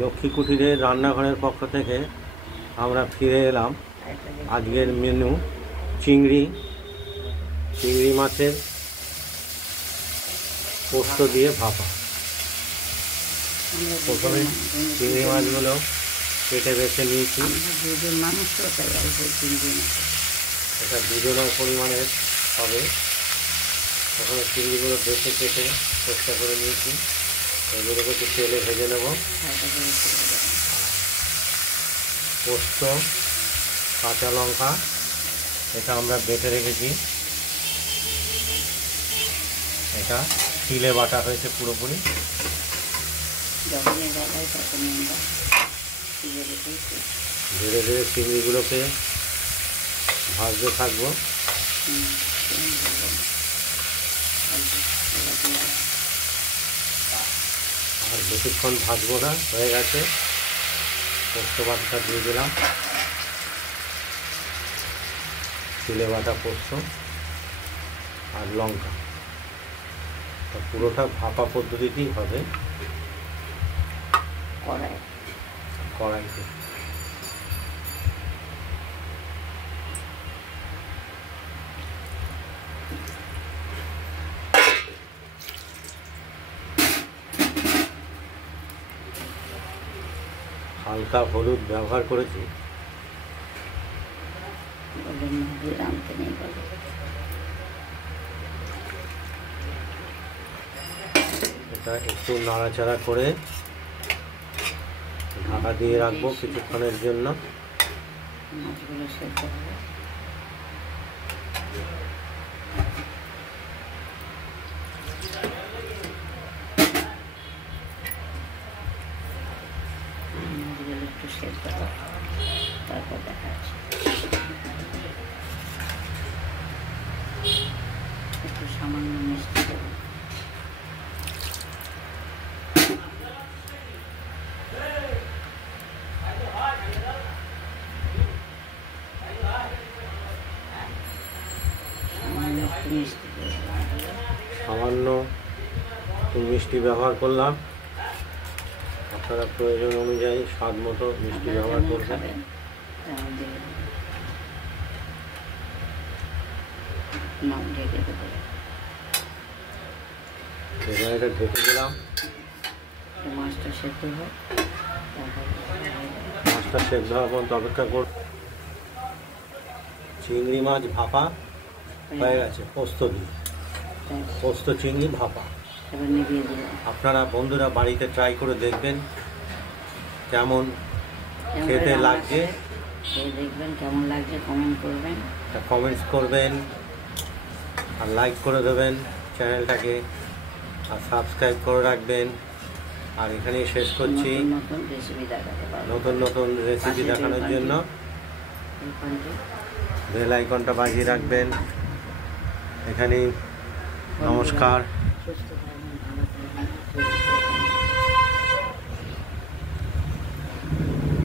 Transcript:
লক্ষ্মী কুটিরের রান্নাঘরের পক্ষ থেকে আমরা ফিরে এলাম। আজকের মেনু চিংড়ি মাছের পোস্ত দিয়ে ভাপা। প্রথমে চিংড়ি মাছগুলো কেটে বেছে নিয়েছি। এটা দুজনের পরিমাণের হবে। প্রথমে চিংড়িগুলো বেছে কেটে চেষ্টা করে নিয়েছি। এগুলোকে একটু তেলে ভেজে নেব। পোস্ত, কাঁচা লঙ্কা এটা আমরা বেটে রেখেছি। এটা তিলে বাটা হয়েছে পুরোপুরি। ধীরে ধীরে চিংড়িগুলোকে ভাজতে থাকবো। আর বেশিক্ষণ ভাজবো না, হয়ে গেছে। পোস্ত বাটাটা দিয়ে দিলাম, তিলে বাটা পোস্ত আর লঙ্কা। পুরোটা ভাপা পদ্ধতিতেই হবে কড়াইতে। হালকা হলুদ ব্যবহার করেছি। এটা একটু নাড়াচাড়া করে ঢাকা দিয়ে রাখবো কিছুক্ষণের জন্য। তারপর দেখা যাচ্ছে একটু সামান্য মিষ্টি দেবো। সামান্য মিষ্টি ব্যবহার করলাম। আপনারা প্রয়োজন অনুযায়ী স্বাদ মতো মিষ্টি ব্যবহার করবেন। এটা ঢেকে দিলাম। মাছটা সেদ্ধ হয়, মাছটা সেদ্ধ হওয়ার পর্যন্ত অপেক্ষা করব। চিংড়ি মাছ ভাপা হয়ে গেছে পোস্ত দিয়ে। পোস্ত চিংড়ি ভাপা আপনারা বন্ধুরা বাড়িতে ট্রাই করে দেখবেন কেমন খেতে লাগছে। দেখবেন কেমন লাগছে, কমেন্ট করবেন, কমেন্টস করবেন আর লাইক করে দেবেন চ্যানেলটাকে, আর সাবস্ক্রাইব করে রাখবেন। আর এখানেই শেষ করছি। নতুন নতুন রেসিপি দেখানোর জন্য বেল আইকনটা বাজিয়ে রাখবেন। এখানেই নমস্কার।